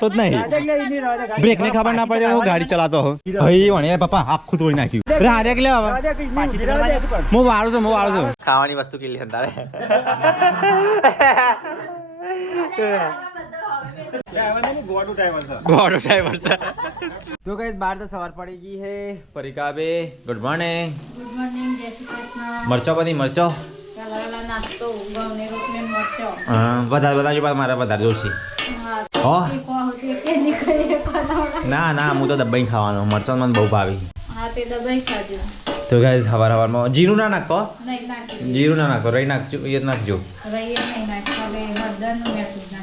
તો જ નહીં બ્રેક ને ખબર ના પડે હું ગાડી ચલાતો હો ભાઈ વણે પપ્પા આખું તોડી નાખ્યું અરે હારે કે લે હવે હું વાળું છું ખાવાની વસ્તુ કેલી અંધારે तो गाइस बाहर तो सवार पड़ेगी है परिका बे गुड मॉर्निंग मरचो बनी मरचो વધારે જો મારા વધારે જોશી ના ના હું તો દબાઈ ખાવાનો મરચો મને બહુ ભાવી તો ગાઈસ હવારમાં જીરું ના નાખો જીરું ના નાખો રહી નાખજો એ નાખજો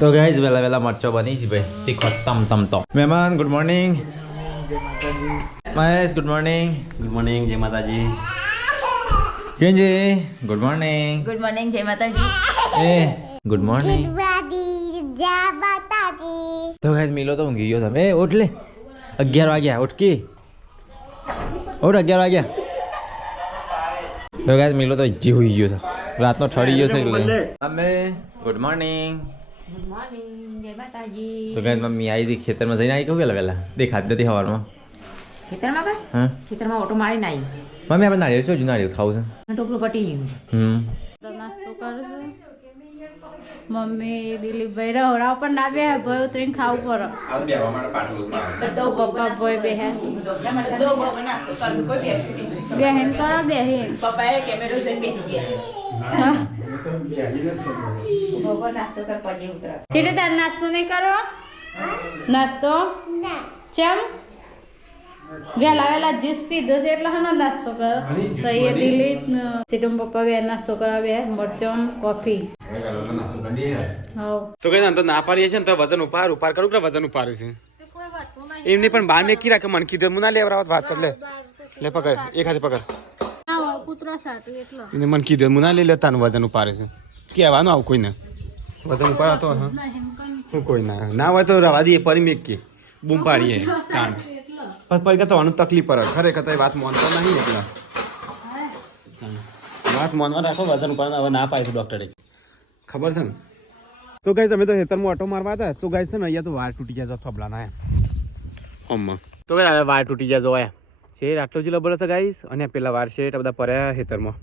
તો ગાઈસ વેલા મરચો બની છે ભાઈ તીખો તમ તો મહેમાન good morning Mahesh good morning જય માતાજી કેંજી ગુડ મોર્નિંગ જય માતાજી એ ગુડ મોર્નિંગ તો ગાઈસ મિલો તો ઊંઘી ગયો તમે એ ઉઠ લે 11 વાગ્યા ઉઠ 11 વાગ્યા તો ગાઈસ મિલો તો જીવી ગયો છે રાતનો ઠડી ગયો છે એટલે અમે ગુડ મોર્નિંગ જય માતાજી તો ગાઈસ મમ્મી આવી હતી ખેતરમાં જઈને આવી કહું વેલા દેખાતી નથી હવારમાં ખેતરમાં કઈ હા ખેતરમાં ઓટો મારી નાઈ મમ્મી આપણે નાળિયેર જો નાળિયેર ખાવું છે ટોપલું પટી ગયું તો નાસ્તો કરું છું મમ્મી દિલીપભાઈ રહોડા પર ના બે ભાઈ ઉતરીને ખાવું પડે બધો પપ્પા ભાઈ બે બેહેન કરો બેહેન પપ્પાએ કેમેરો જોઈને બેસી ગયા નાસ્તો કર પછી ઉતર સીધે તાર નાસ્તો નહીં કરો નાસ્તો ચમ વેલા જ્યુસ પીધો છે એટલે હનો નાસ્તો કરો તો એ દિલીપ સીધું પપ્પા બે નાસ્તો કરાવે મરચો કોફી તો કઈ તો ના પાડીએ છે ને તો વજન ઉપાર કરું કે વજન ઉપારે છે એમને પણ બાર મેં કી રાખે મન કીધું મુના લેવરાવત વાત કર લે પકડ એક હાથે પકડ કૂતરો સાટું એટલો એને મન કીધું મુના લઈ લેતાનું વજન ઉપારે છે કહેવાનું આવું કોઈને વજન ઉપાડતો હા હું કોઈ ના હોય તો રવા દઈએ પરી મેક કે બૂમ પાડીએ કાન પણ પરી તો આનું તકલીફ પડે ખરેખર તો વાત માનતો નહીં એટલે વાત માનવા રાખો વજન ઉપાડ હવે ના પાડીશું ડોક્ટરે ખબર છે ને તો ગાઈસ અમે તો હેતરમાં ઓટો મારવા હતા તો ગાઈસ છે ને અહીંયા તો વાળ તૂટી ગયા થોબલાના હમણાં તો ગાઈસ હવે વાળ તૂટી ગયા જોયા છે આટલો જ લબડો છે ગાઈસ અને પેલા વાર છે એટલા બધા પડ્યા હેતરમાં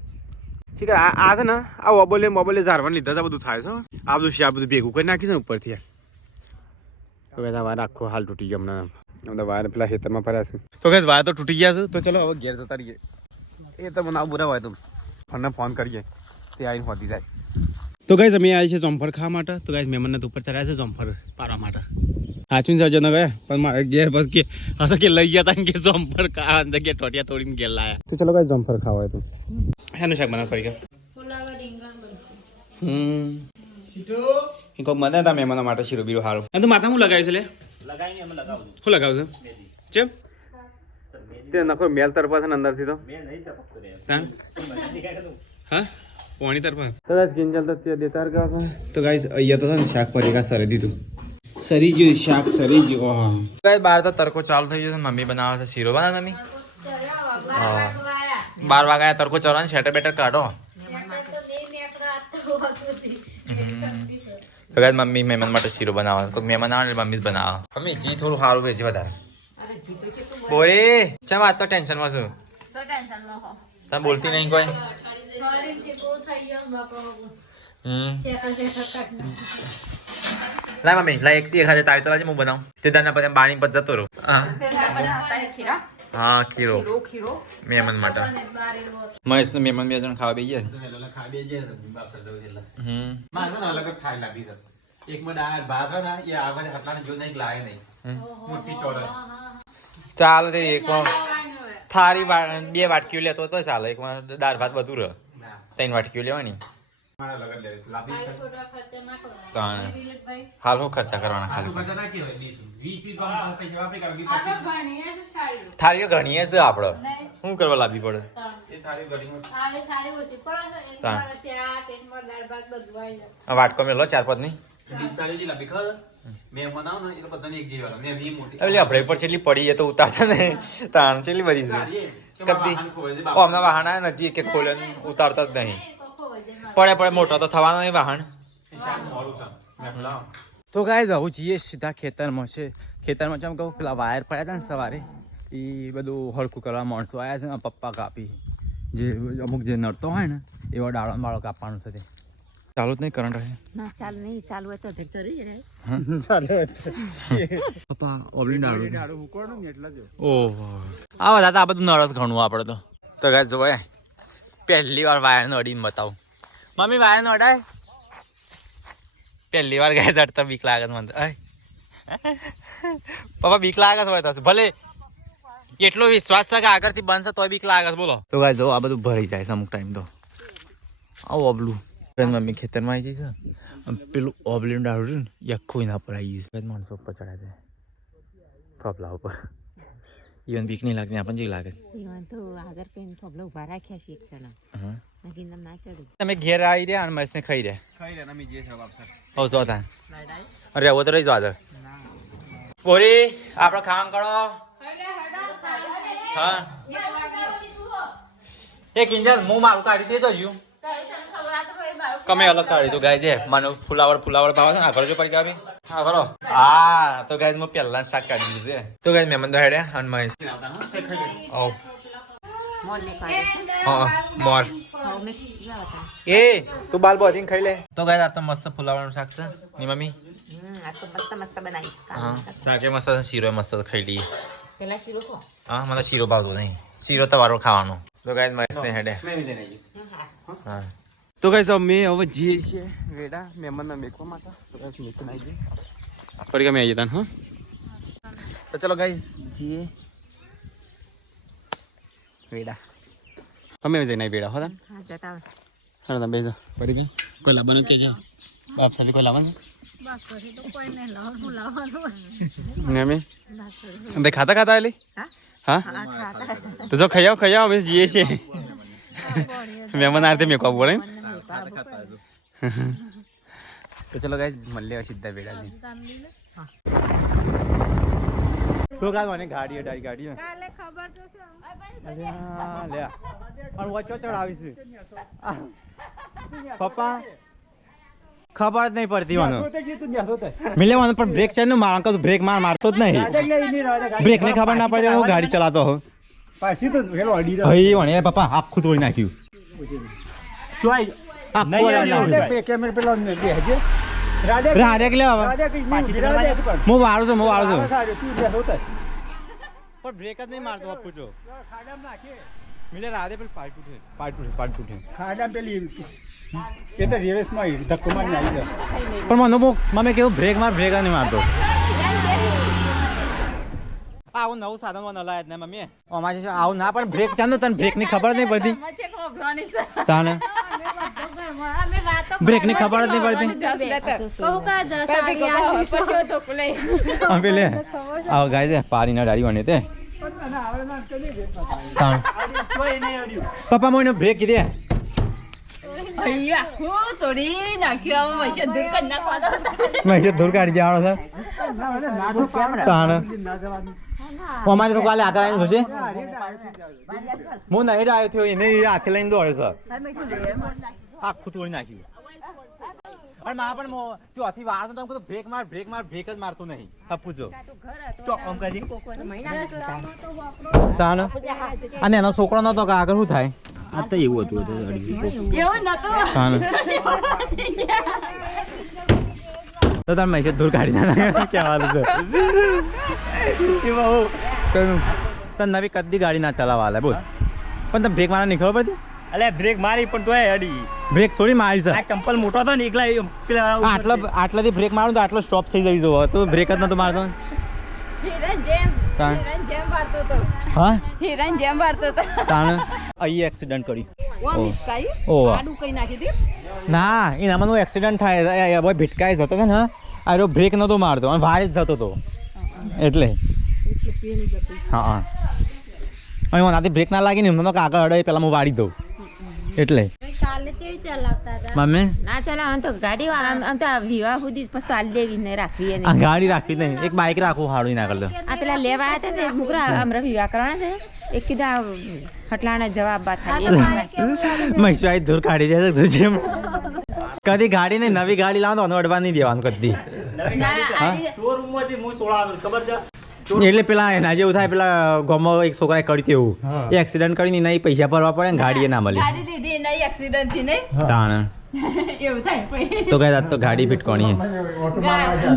ઠીક છે આ છે ને આ મોબાઈલે ઝારવાનું લીધા હતા બધું થાય છે આ બધું છે આ બધું ભેગું કરી નાખ્યું છે ને ઉપરથી તો ગાઈસ આ વાર આખો હાલ તૂટી ગયો હમણાં બધા વાર પેલા હેતરમાં પડ્યા છે તો ગાઈસ વાર તો તૂટી ગયા છે તો ચલો હવે ઘેર જતા રહીએ એ તો મને આવું બુરા હોય તો ફોન કરીએ તે આવીને હોતી જાય તો ગાઈસ અમે આવી છે જોમફળ ખાવા માટે તો ગાઈસ મહેમાનને ઉપર ચડ્યા છે જોમફળ પાડવા માટે સાચું સર્જો ન ગયા પણ મારે ઘેર બસ કે હવે કે લઈ ગયા હતા કે જોમફળ ખાવા અંદર કે ટોટિયા તોડીને ઘેર લાયા તો ચલો ગાઈસ જોમફળ ખાવા હોય તો એનું શાક બનાવ પડી ગયા કોક મને હતા મહેમાનો માટે શીરો બીરો સારું અને તો માથા હું લગાવ્યું છે લે શું લગાવું છે ચેમ તે નખો મેલ તરફ છે ને અંદરથી તો હા પાણી તરફ તો ગાઈસ કિંજલ તો દેતા રહ્યા તો ગાઈસ અહીંયા તો છે ને શાક પડી ગયા સરી દીધું સરી ગયું શાક સરી ગયું હા ગાઈસ બહાર તો તડકો ચાલુ થઈ ગયો છે મમ્મી બનાવે છે શીરો બનાવે મમ્મી હા 12 વાગ્યા તડકો ચડવાનો શેટર બેટર કાઢો તો ગાઈસ મમ્મી મહેમાન માટે શીરો બનાવે કોઈ મહેમાન આવે ને મમ્મી જ બનાવે મમ્મી જી થોડું સારું વેચે વધારે બોરે ચમ આજ તો ટેન્શનમાં છું તમે બોલતી નહીં કોઈ લા મમ્મી લા એક ખાતે તાવી તો લાજે હું બનાવું તે દાના પછી બાણી પર જતો રહું હા ખીરો મહેમાન માટે મહેશ ને મહેમાન બે જણ ખાવા બેસી ચાલ એક થારી બે વાટકીઓ લેતો તો ચાલે એક દાળ ભાત બધું રહે 3 વાટકીઓ લેવાની હાલ હું ખર્ચા કરવાના ખાલી થાળીઓ ઘણી છે આપડે શું કરવા લાવવી પડે વાટકો મેલો 4-5 ની અભડે પર છેલ્લી પડી તો ઉતારતા ને તાણ છેલ્લી બધી છે કદી હમણાં વાહન આવ્યા નજીક કે ખોલે ઉતારતા જ નહીં પડે મોટો તો થવાનો નહીં વાહન તો ગાય જવું છીએ સીધા ખેતરમાં છે. ખેતરમાં જેમ કહું પેલા વાયર પડ્યા હતા ને સવારે એ બધું હળકું કરવા માણસો આવ્યા છે ને પપ્પા કાપી જે અમુક જે નડતો હોય ને એવા ડાળો બાળો કાપવાનું છે તે ચાલુ જ નહીં કરંટ રહે ના ચાલ નહીં ચાલુ હોય તો ધરચર રહી રહે પપ્પા ઓબલી ડાળું ઓહો આ દાદા આ બધું નરસ ઘણું આપણે તો ગાય જોવાય પહેલી વાર વાયરને અડીને બતાવું મમ્મી વાયરને અડાય પહેલી વાર ગાય ચડતા બીક લાગે મને પપ્પા બીક લાગે હોય તો ભલે એટલો વિશ્વાસ છે કે આગળથી બનશે તોય બીક લાગે બોલો તો ગાય જો આ બધું ભરી જાય છે અમુક ટાઈમ તો આવું ઓબલું મમ્મી ખેતરમાં આવી જઈ છે પેલું ઓબલીનું ડાળું ને યખું ના પર આવી ગયું માણસો ઉપર ચડાય છે થોપલા ઉપર ઈવન બીક નહીં લાગતી આપણને જે લાગે તો આગળ પેન થોબલા ઉભા રાખ્યા છે એક જણા નગીન ના ચડે તમે ઘેર આવી રહ્યા અને મસ્તને ખાઈ રહ્યા હવ જો તા અરે આવો તો રહી જો આગળ બોરી આપણે ખાવાનું કરો હા એક ઇન્જન હું મારું કાઢી દેજો જ્યું કમે અલગ કાઢી તો ગાય દે મને ફુલાવર ભાવે છે ને આગળ જો પડી ગયા હા કરો હા તો ગાય મેં પહેલા શાક કાઢી દીધું છે તો ગાય મહેમાન તો હેડે અને મહેશ મોલ ને કાઢે છે હા મોર હા મેં જાવતા એ તું બાલ બોધીને ખાઈ લે તો ગાય આ તો મસ્ત ફુલાવરનું શાક છે ની મમ્મી આ તો મસ્ત મસ્ત બનાવીશ હા શાકે મસ્ત છે શીરો મસ્ત ખાઈ લઈએ પેલા શીરો ખો હા મને શીરો ભાવતો નહીં શીરો તો વારો ખાવાનો તો ગાય મહેશને હેડે હા તો ગાઈસ અમે હવે જઈએ છીએ વેડા મહેમાનના મેકવા માટે તો ગાઈસ મેકન આવી ગઈ પડી ગયા મેં આવી જતા હા તો ચલો ગાઈસ જઈએ વેડા અમે જઈને વેડા હો તા હા જતા હા તમે બેસો પડી ગઈ કોઈ લાવવાનું કે જાઓ બાપ સાથે કોઈ લાવવાનું ને અમે અંદે ખાતા ખાતા એલી હા તો જો ખાઈ આવો અમે જઈએ છીએ મહેમાન આરતી મેકવા પડે તો ચલો ગાઈસ મળીએ સીધા વેડાથી તો ગાય મને ગાડી અડાડી ગાડી કાલે ખબર તો છે અલ્યા લે અને વચ્ચો ચડાવી છે પપ્પા ખબર જ નહીં પડતી મને મિલે મને પણ બ્રેક છે ને મારા અંકલ બ્રેક મારતો જ નહીં બ્રેક ને ખબર ના પડે હું ગાડી ચલાતો હું પાછી તો પેલો અડી રહ્યો હઈ વણે પપ્પા આખું તોડી નાખ્યું રાધે કે લેવા હું વાળું છું પણ બ્રેક જ નહીં મારતો બાપુ જો મિલે રાધે પેલી પાટ ઉઠે ખાડા પેલી એ તો રેસમાં ધક્કો મારી આવી જાય પણ મને મમ્મી કેવું બ્રેક નહીં મારતો આવું નવું સાધન મને લાયા જ ને મમ્મી અમારે આવું ના પણ બ્રેક ચાલુ તને બ્રેક ની ખબર નહીં પડતી તાને બ્રેક ની ખબર જ નહીં પડતી પેલે આવો ગાય છે પારી ના ડાળી વને તે પપ્પા મને બ્રેક કીધે મહેશ ધૂળ કાઢી દેવાનો છે તાને અમારે તો કાલે હાથ આવીને જોજે હું નહીં આવ્યો થયો એને હાથે લઈને દોડે છે આખું તોડી નાખ્યું અને માં પણ ચોથી વાર તો બ્રેક જ મારતો નહીં પૂછો તાને અને એનો છોકરો નતો કે આગળ શું થાય આ તો એવું હતું તો તાર મહેશ ધૂળ કાઢી ના કહેવાનું છે તને નવી કદી ગાડી ના ચલાવવા બોલ પણ તમે બ્રેક મારા નહીં ખબર પડતી અલે બ્રેક મારી પણ તોય અડી બ્રેક થોડી મારી છે આ ચંપલ મોટો હતો ને એકલા આટલાથી બ્રેક મારું તો આટલો સ્ટોપ થઈ જવી જોવો તો બ્રેક જ નતો મારતો હા તાણે અહીં એક્સિડન્ટ કરી ના એનામાં નો એક્સિડન્ટ થાય ભીટકાઈ જતો હતો ને આ બ્રેક નતો મારતો અને વારે જ જતો હતો એટલે હા અને મને બ્રેક ના લાગી ને એમને આગળ અડે પેલા હું વાળી દઉં એટલે મમ્મી ના ચાલે આમ તો ગાડી આમ તો વિવાહ સુધી પછી ચાલી દેવી ને રાખવી આ ગાડી રાખવી નહીં એક બાઇક રાખવું હાડું ના કરતો આ પેલા લેવા આવ્યા હતા ને મુકરા અમારા વિવાહ કરવાના છે એક કીધા હટલાના જવાબ બાત મહેશ ધૂર કાઢી જાય કદી ગાડી નહીં નવી ગાડી લાવો તો અનવડવા નહીં દેવાનું કદી શોરૂમ માંથી હું સોળા ખબર છે એટલે પેલા એના જેવું થાય પેલા ગામમાં એક છોકરાએ કર્યું તેવું એ એક્સિડન્ટ કરીને એના પૈસા ભરવા પડે ને ગાડી ના મળે ગાડી લીધી નહીં એક્સિડન્ટ થી નહીં તાણ એવું થાય પછી તો કઈ તો ગાડી ફિટકોણી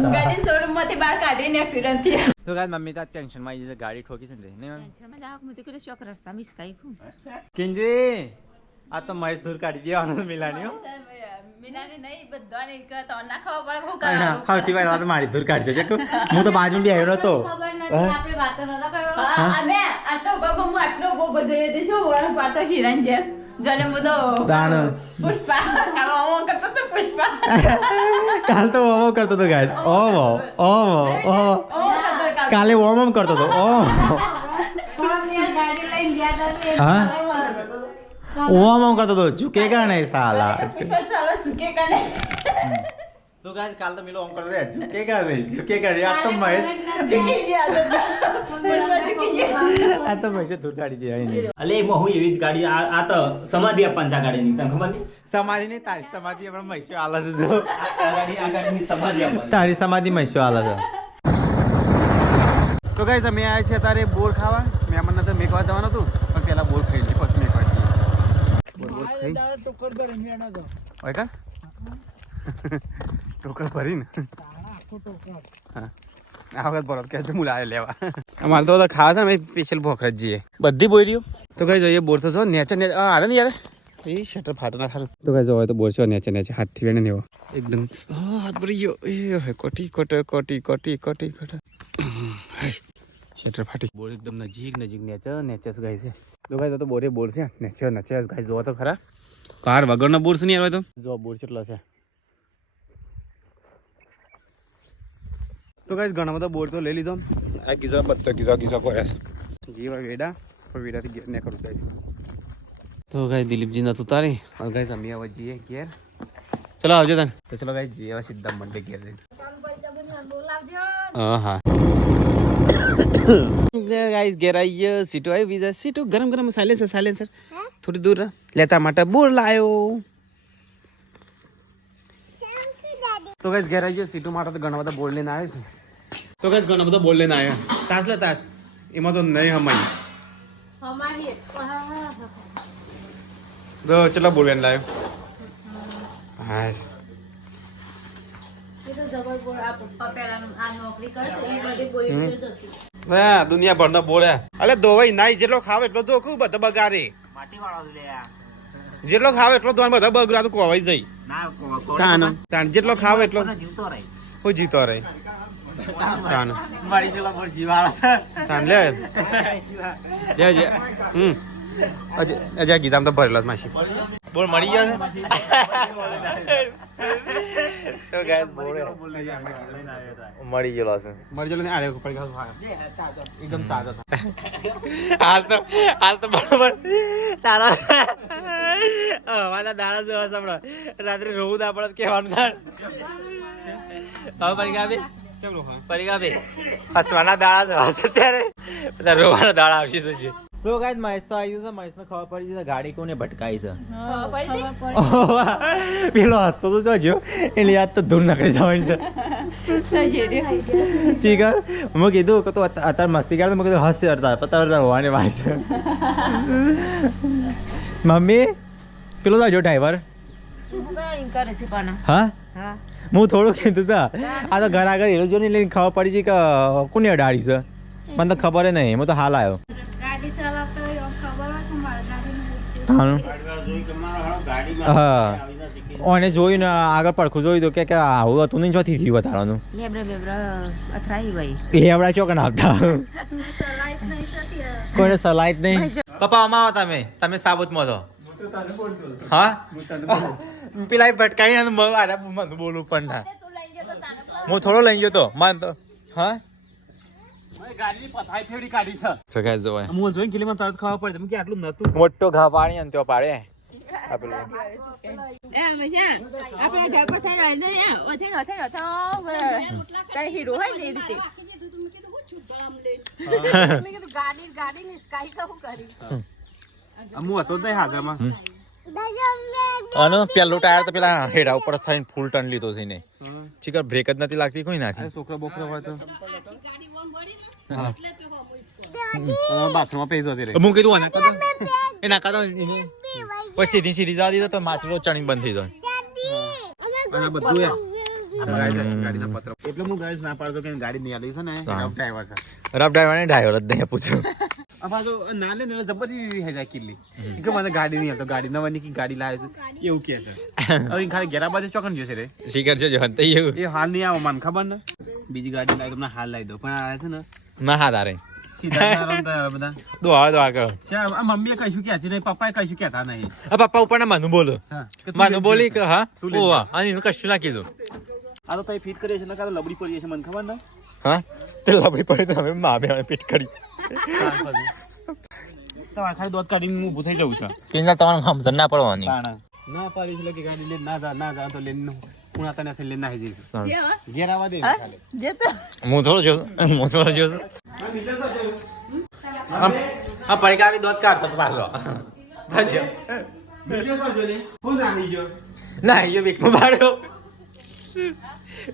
ગાડી શોરૂમ માંથી બહાર કાઢીને એક્સિડન્ટ થી તો કાંઈ મમ્મી તો ટેન્શન માં આવી ગાડી ઠોકી છે ને નહીં ટેન્શનમાં જાવ હું તો કીધું શોક રસ્તા મિસ કાઈ ખું કિંજી આ તો મહેશ દૂર કાઢી દેવાનો મિલાની મિલાની નહીં બધાને તો ના ખબર પડે હું ના સૌથી વાર વાત મારી દૂર કાઢશે છે હું તો બાજુ બી આવ્યો નતો ખબર નથી આપણે વાતો નતા કરવા અમે આટલો બાબા હું આટલો બહુ જોઈએ તે શું વાળો પાટો હિરાન જેમ જને બધો દાણ પુષ્પા કાળો કરતો તો પુષ્પા કાલ તો ઓમ કરતો તો ગાય કાલે ઓમ કરતો તો ગાડી લઈને ગયા હતા હા ઓમ કરતો તો ઝુકેગા નહીં સાલા પુષ્પા ચાલો સુકે કને તો ગાય કાલ તો મિલો ઓમ કરતો રે ઝુકેગા યાર તો મહેશ ચૂકી ગયા તો પુષ્પા ચૂકી ગયા આ તો મહેશ દૂર કાઢી દે નહીં અલે એમાં હું એવી જ ગાડી આ તો સમાધિ આપવાની છે આ ગાડીની તને ખબર નહીં સમાધિ નહીં તારી સમાધિ આપણે મહેશ આલે છે જો આ ગાડીની સમાધિ આપવાની તારી સમાધિ મહેશ આલે છે તો ગાઈસ અમે આવ્યા છીએ અત્યારે બોર ખાવા મહેમાનને તો મેકવા જવાનું હતું પણ પહેલા બોર ખાઈ લઈએ પછી મેકવા જઈએ હોય કા ટોકર ભરીને હા આ વખત બરોબર કે હું લાવે લેવા અમારે તો બધા ખાવા છે ને સ્પેશિયલ ભોખર જ જઈએ બધી બોરીઓ તો કઈ જોઈએ બોર તો જો નેચર હારે ને યાર એ શટર ફાટો ના ખારું તો કઈ જોવાય તો બોર છે નેચર હાથથી વેણે ને એવો એકદમ હાથ ભરી ગયો એ કોટી શટર ફાટી બોર એકદમ નજીક નેચર ગાય છે તો ગાય તો બોરે બોર છે નેચર ગાય જોવા તો ખરા કાર વગરનો બોર છે નહીં આવે તો જો બોર કેટલો છે તો ગાઈસ ઘણા બધા બોર તો લઈ લીધો આ કીધો બધો કીધો કર્યા છે જીવા વેડા પણ વેડાથી ઘેર ને કરું જાય તો ગાઈસ દિલીપજી નતું તારી અને ગાઈસ અમે હવે જઈએ ઘેર ચલો આવજો તને તો ચલો ગાઈસ જઈએ હવે સીધા મંડે ઘેર જઈને હા ગાઈસ ઘેર આવી ગયો સીટો આવી બીજા સીટો ગરમ સાયલેન્સર થોડી દૂર લેતા માટે બોર લાયો તો ગાઈસ ઘેર આવી ગયો સીટો માટે તો ઘણા બધા બોર લઈને આવ્યો છે તો ગાઈસ ઘણા બધા બોર લઈને આવ્યા તાસ એમાં તો નહીં હમાય અમારી તો ચલો બોર લઈને લાવ્યો હા એ તો જબરપુર આ પપ્પા પહેલા આ નોકરી કરે તો એ બધી બોઈ જ હતી હા દુનિયા ભરના બોર અલે દોવાઈ નાઈ જેટલો ખાવ એટલો દોખું બધા બગારે માટી વાળો લે જેટલો ખાવ એટલો દોન બધા બગડા તો કોવાઈ જાય ના તાન જેટલો ખાવ એટલો જીવતો રહે હું જીતો રહે તાન મારી જેલા પર જીવાળા છે તાન લે જે અજય ગીતામ તો ભરેલો માસી બોલ મળી ગયો તો ગાઈસ બોલ મળી ગયેલો છે મળી ગયેલો ને આરે ઉપર ગાસ એકદમ તાજો હાલ તો બરાબર તારા વાલા દાડા જો સાંભળો રાત્રે રોવું ના પડે કહેવાનું ના હવે પરિગાબે ચલો પરિગાબે હસવાના દાડા હશે ત્યારે બધા રોવાના દાડા આવશે શું છે તો ગાઈસ મહેશ તો આવી છે મહેશ ને ખબર પડી છે ગાડી કોને ભટકાઈ છે પેલો હસતો તો જો એટલે યાદ તો ધૂળ નકળી જવાની છે ચીકર મેં કીધું કે તો અત્યારે મસ્તી કરતો મેં કીધું હસશે અડતા પતા અડતા હોવાની વાત છે મમ્મી પેલો તો જો ડ્રાઈવર હા હું થોડું કીધું છે આ તો ઘર આગળ હીરો જોઈને લઈને ખબર પડી છે કે કોને અડાડી છે મને તો ખબર નહીં હું તો હાલ આવ્યો ગાડી ચલાવતો હોય ખબર હોય કે મારા ગાડી હા ઓને જોયું ને આગળ પડખું જોયું તો કે આવું હતું નહીં ચોથી થયું તારાનું લેબરા અથરાઈ ભાઈ લેવડા ચોકન આવતા કોઈને સલાહ જ નહીં પપ્પા આમાં આવો તમે સાબુતમાં છો હા પેલા ભટકાઈ મને બોલું પણ ના હું થોડો લઈ ગયો તો માન તો હા ગાડીની પથાઈ ફેવડી કાઢી છે તો ગાઈસ જોવાય હું જોઈને કિલીમાં તરત ખાવા પડે કે આટલું નતું મોટો ઘા પાણી અને ત્યાં પાડે આપણા ઘર પર થઈ કઈ હીરો હોય ને એ રીતે હું હતો જ નહીં હાજરમાં અને પેલું ટાયર તો પેલા હેડા ઉપર થઈને ફૂલ ટર્ન લીધો છે ને ચીકર બ્રેક જ નથી લાગતી કોઈ નાથી છોકરો બોકરો હોય તો બાથરૂમમાં પૈસો હતી હું કીધું ના કરતો એ ના કરતો પછી સીધી સીધી જવા દીધો તો માટલો ચણી બંધ થઈ જાય અને બધું ગાડીના પત્ર એટલે હું ગાડી ના પાડતો કે ગાડી નહીં આલી છે ને રફ ડ્રાઈવર છે રફ ડ્રાઈવર ને ડ્રાઈવર જ નહીં પૂછ્યું આ તો ના લે ને જબરજસ્તી હે જાય કિલ્લી કે મને ગાડી નહીં આવતો ગાડી નવાની કે ગાડી લાવે છે એવું કે છે હવે ખાલી ઘેરા બાજુ ચોકન જશે રે શીખર છે જો હંતે એવું એ હાલ નહીં આવે મને ખબર ને બીજી ગાડી લાવી તમને હાલ લાવી દો પણ આ છે ને ના હા તારે બધા દો આગળ આ મમ્મીએ કહીશું કહેતી નહીં પપ્પાએ કહીશું કહેતા નહીં પપ્પા ઉપર ના માનું બોલો હા માનું બોલી કે હા ઓવા અને એનું કશું ના કીધું આ તો તઈ ફિટ કરીએ છે ને કાં તો લબડી પડી છે મને ખબર ને હા તે લબડી પડી તો હવે મા બે પીટ કરી તમારે ખાલી દોત કાઢીને હું ઊભું થઈ જવું છે કિંજલ તમારે સમજણ ના પડવાની ના પાડી એટલે કે ગાડી લઈને ના જા તો લઈને હું તને લઈને નાહી જઈશ ઘેર આવવા દે ખાલી હું થોડો જો હા પડી આવી દોત કાઢતો પાછો ના એ બીક નો માર્યો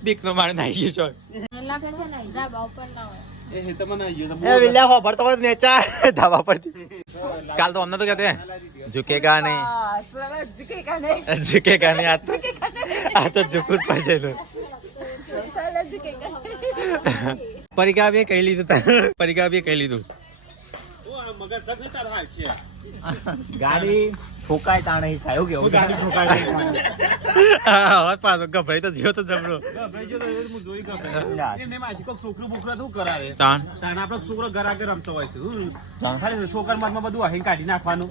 બીક નો માર્યો નાઈ ગયો એ વિલા હો ભરતો હોય નેચા ધાબા પરથી કાલ તો અમને તો કહેતે ઝુકેગા નહીં આ તો ઝુકું જ પાછેલું પરીક્ષા બી કહી લીધું પરીક્ષા બી કહી લીધું ગાડી ઠોકાય તાણે ખાયું કેવું ગાડી ઠોકાય હા પાછો ગભરાઈ તો જીવો તો જબરો છોકરો બોકરા શું કરાવે તાણ આપડો છોકરો ઘર આગળ રમતો હોય છે ખાલી છોકરા માં બધું અહીં કાઢી નાખવાનું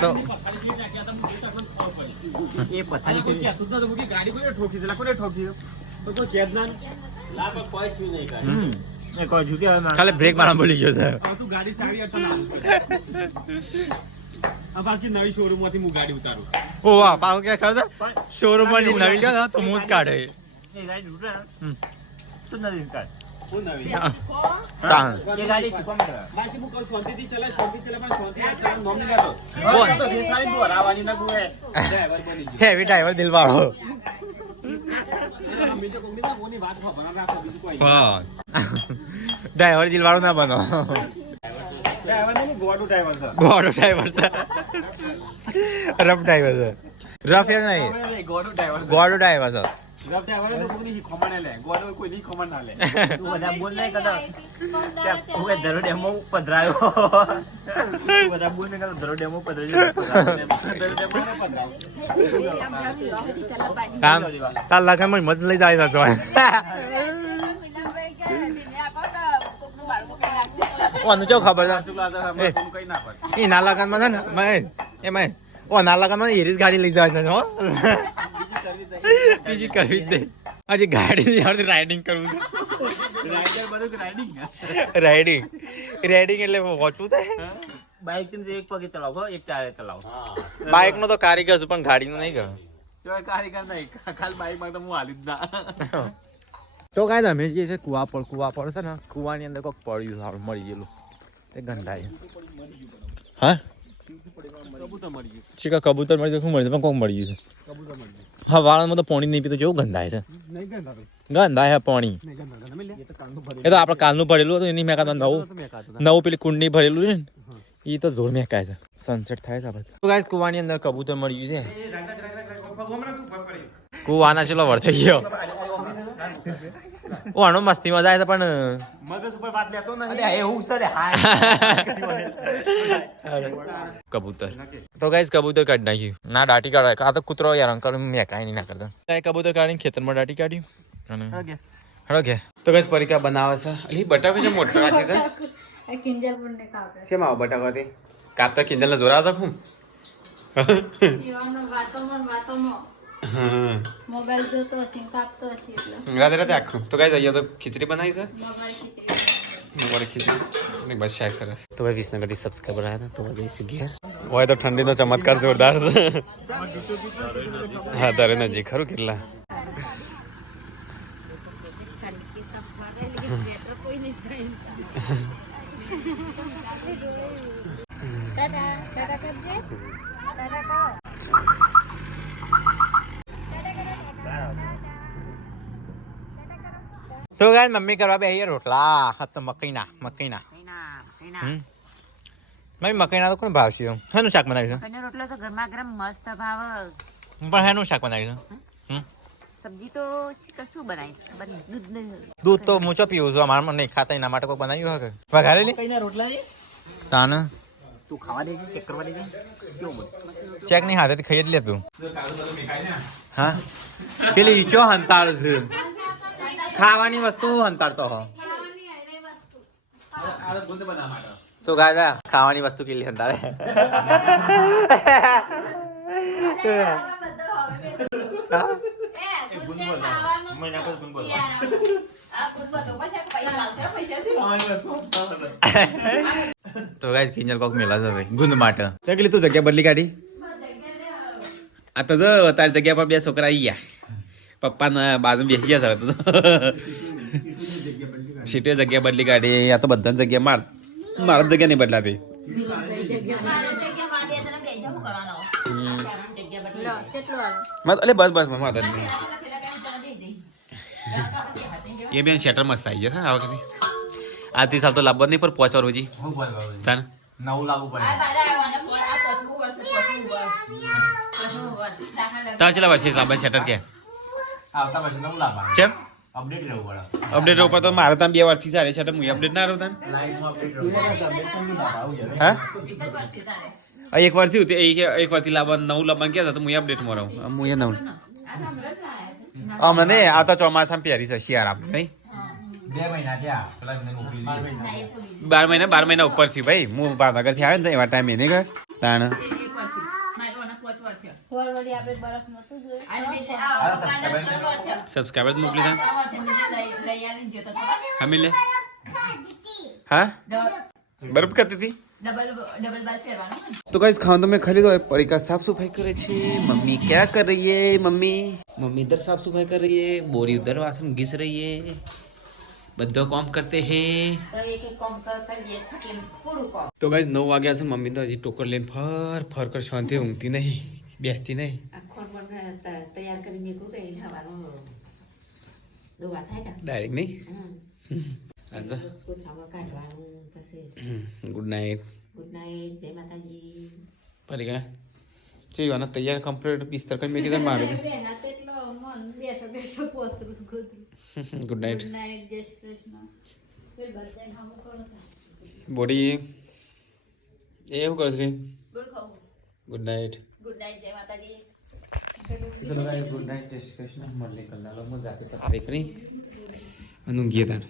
તો એ પથારી ગાડી કોઈ ઠોકી છે કોઈ ઠોકી તો કોઈ કેદ ના કોઈ ઝૂકે ખાલી બ્રેક મારવા ભૂલી ગયો છે તું ગાડી ચાવી આ બાકી નવી શોરૂમ માંથી હું ગાડી ઉતારું ઓ વાહ પાવ કે ખબર શોરૂમ માં નવી લ્યો તો મૂસ કાઢે તું નથી કાઢ હું નવી તાણ એ ગાડી શીખવા બાકી હું કહું શાંતિથી ચલાય પણ શાંતિથી ચલાવ નોમ નહીં લેતો બોલ. તો દેસાઈ દોરાવાની ના ગુએ ડ્રાઈવર બની ગયો હેવી ડ્રાઈવર દિલવાળો અમે તો કોની ના કોની વાત ખબર ના રાખો બીજું કોઈ હા ડ્રાઈવર દિલવાળો ના બનો ડ્રાઈવર નહીં ગોડું ડ્રાઈવર છે ગોડો ડ્રાઈવર છે રફ ડ્રાઈવર છે રફ એ નહીં ગોડું ડ્રાઈવર ગોડો ડ્રાઈવર છે રફ ડ્રાઈવર તો કોની ખમણ લે ગોડો કોઈ ની ખમણ ના લે તું બધા બોલ નહીં કરતો હું કે ધરો ડેમો પધરાયો તું બધા બોલ નહીં કરતો ધરો ડેમો પધરાયો કામ તાર લગન માં મત લઈ જાય છો ઓનું ચો ખબર છે કઈ ના પડે એ ના લગન માં છે ને એમાં ઓ ના લગન માં એરી ગાડી લઈ જાય છે હો બીજી કરવી જ નહીં હજી ગાડી રાઇડિંગ કરવું છે રાઇડર બધું રાઇડિંગ રાઇડિંગ એટલે વોચવું થાય બાઇક થી એક પગે ચલાવો એક ટાયરે ચલાવો બાઇક નો તો કારીગર છું પણ ગાડી નો નહીં કરો જો કારીગર નહીં ખાલી બાઈક માં તો હું હાલી જ ના તો કાંઈ અમે જે છે કુવા પર છે ને કુવાની અંદર કોઈક પડ્યું સારું મળી ગયેલું તે ગંધાય હા કબૂતર મળી ગયું ચીકા કબૂતર મળી શું મળી પણ કોક મળી ગયું છે કબૂતર મળી ગયું હા વાળામાં તો પાણી નહીં પીતો જેવું ગંધાય છે નહીં ગંધાવે ગંધાય હે પાણી નહીં ગંધાવે તમે લે એ તો કાલનું ભરેલું એ તો આપણે કાલનું ભરેલું હતું એની મેં કાં તો નવું મેં કાઢું નવું પેલી કુંડની ભરેલું છે ને એ તો જોર મેકાય છે સનસેટ થાય છે આપણે તો ગાઈસ કુવાની અંદર કબૂતર મળી ગયું છે કુવાના ચલો વર થઈ ગયો ઓનો મસ્તી મજા આવે છે પણ મગજ ઉપર વાત લેતો નહીં અરે એવું સર હા કબૂતર તો ગાઈસ કબૂતર કાઢી નાખ્યું ના દાટી કાઢાય આ તો કૂતરો યાર અંકલ મેં કાંઈ નહીં ના કરતા કબૂતર કાઢીને ખેતરમાં દાટી કાઢ્યું અને હળો કે તો ગાઈસ પરીકા બનાવે છે અલી બટાકો છે મોટો રાખે છે કિંજલ પણ ને કાપે કેમ આવો બટાકો હતી કાપતા કિંજલને જોરા હતા હું જીવાનો વાતોમાં મોબાઈલ જોતો હશે કાપતો હશે એટલે રાતે રાતે આખું તો ગાઈસ અહીંયા તો ખીચડી બનાવી છે મોબાઈલ ખીચડી અને બસ શાક સરસ તો ભાઈ વિસનગરથી સબસ્ક્રાઈબર આવ્યા હતા તો જઈશું ઘેર હોય તો ઠંડીનો ચમત્કાર જોરદાર છે હા તારે નજીક ખરું કેટલા તો ગાય મમ્મી કરવા બે રોટલા હા તો મકઈના મમ્મી મકઈના તો કોણ ભાવશે હેનું શાક બનાવીશું રોટલો તો ગરમા ગરમ મસ્ત ભાવ પણ હેનું શાક બનાવીશું સબ્જી તો કશું બનાવીશ ખબર નહીં દૂધ તો મૂચો પીવું છું અમારા નહીં ખાતા એના માટે કોઈ બનાવ્યું હકે વઘારે લે કઈના રોટલા છે તાને તું ખાવા દે ચેક કરવા દે કેવું બોલ ચેક નહીં હાથેથી ખાઈ જ લે તું હા પેલી ઈચો હંતાળ છે ખાવાની વસ્તુ હંતાળતો હો તો ગાય ખાવાની વસ્તુ કેટલી હંતાળે તો ગાય કિંજલ કોક મેલા છે ભાઈ ગુંદ માટે ચકલી તું જગ્યા બદલી કાઢી આ તો જો તારી જગ્યા પર બે છોકરા આવી ગયા પપ્પાના બાજુ બેસી ગયા હવે તો સીટે જગ્યા બદલી કાઢી આ તો બધાની જગ્યા મારા જગ્યા નહીં બદલાતી અલે બસ બસ મમ્મા એ બેન શેટર મસ્ત આવી જશે આ વખતે આજથી સાલ તો લાવવા નહીં પર પહોંચવા રોજી તાને નવું લાવવું પડે તાર ચલા વર્ષે લાવવા શેટર કે આવતા વર્ષે નવું લાવવાનું ચેમ અપડેટ રહેવું પડે અપડેટ ઉપર તો મારે ત્યાં 2 વર્ષથી સારી શેટર હું અપડેટ ના રહું તાને લાઈનમાં અપડેટ રહેવું પડે હા એક વાર થયું એક વારથી લાવવા નવું લાવવાનું ક્યાં તો હું અપડેટમાં રહું હું એ નવું હમણાં નહીં આ તો ચોમાસામાં પહેરી છે શિયાળા નહીં 2 મહિના થયા પેલા મને મોકલી દીધી 12 મહિના ઉપર થયું ભાઈ હું ભાવનગરથી આવ્યો ને એવા ટાઈમ એને કર તાણ ફોરવર્ડી આપણે બરફ નતું સબસ્ક્રાઈબર મોકલી દે હમી લે હા બરફ કરતી હતી तो गाइस खाना तो मैं खा ली परीका साफ सफाई करे छे मम्मी क्या कर रही है मम्मी इधर साफ सफाई कर रही है बोरी उधर वासन घिस रही है बद्दो काम करते हैं तो गाइस 9 वाग्या से मम्मी तो हजी टोकर लेन फर कर शांति ऊँगती नहीं बेहती नहीं डायरेक्ट नहीं गुड नाइट जय माताजी परीका चीज तैयार कंप्लीट बिस्तर कर मेरी मारे गुड नाइट बॉडी ये શું કરે છે ગુડ નાઇટ જય માતાજી ગુડ નાઇટ જય શ્રી કૃષ્ણ મળે કલાલો મો જાતે તકલીફ નહીં અનુ ગીતા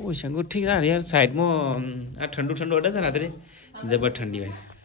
ઓ શંગુ ઠીક યાર સાઈડમાં આ ઠંડુ ઠંડુ અડે છે રાત્રે જબર ઠંડી હોય છે